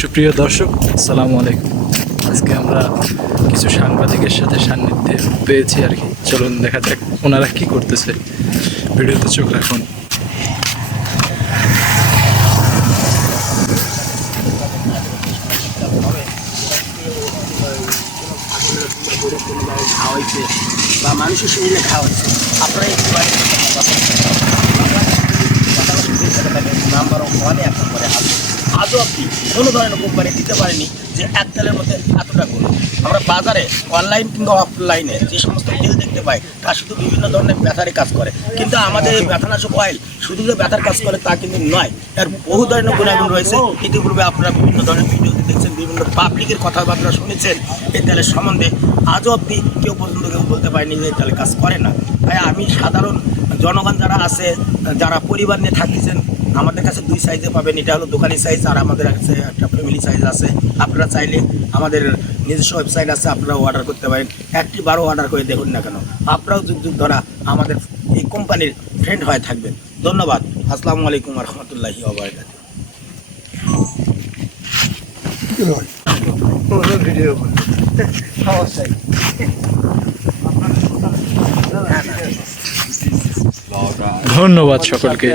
সুপ্রিয় দর্শক, আসসালামু আলাইকুম। আজকে আমরা কিছু সাংবাদিকের সাথে সান্নিধ্যে পেয়েছি আর কি। চলুন দেখা যাক ওনারা কি করতেছে। ভিডিওতে চোখ রাখুন। বা মানুষের শরীরে খাওয়াচ্ছে আপনারা একটু নাম্বার ওয়ানে এক নম্বরে আছে। আজও আপনি কোনো ধরনের কোম্পানি দিতে পারেনি যে এক তেলের মধ্যে এতটা গুণ। আমরা বাজারে অনলাইন কিংবা অফলাইনে যে সমস্ত তেল দেখতে পাই তা শুধু বিভিন্ন ধরনের ব্যথারই কাজ করে, কিন্তু আমাদের এই ব্যথানাশক অয়েল শুধু যে ব্যথার কাজ করে তা কিন্তু নয়, এর বহু ধরনের গুণাগুণ রয়েছে। ইতিপূর্বে আপনারা বিভিন্ন ধরনের ভিডিও দেখছেন, বিভিন্ন পাবলিকের কথাবার্তা শুনেছেন এই তেলের সম্বন্ধে। আজও অব্দি কেউ পর্যন্ত কেউ বলতে পারেনি যে এই তেলে কাজ করে না। তাই আমি সাধারণ জনগণ যারা আছে, যারা পরিবার নিয়ে থাকতেছেন, আমাদের কাছে দুই সাইজে পাবেন। এটা হলো দোকানি সাইজ, আর আমাদের কাছে একটা ফ্যামিলি সাইজ আছে। আপনারা চাইলে আমাদের নিজস্ব ওয়েবসাইট আছে, আপনারাও অর্ডার করতে পারেন। 1টি 12 অর্ডার করে দেখুন না কেন, আপনারাও যুগ যুগ ধরা আমাদের এই কোম্পানির ফ্রেন্ড হয়ে থাকবেন। ধন্যবাদ। আসসালামু আলাইকুম রহমতুল্লাহি ওয়া বারাকাতুহু। ধন্যবাদ সকলকে।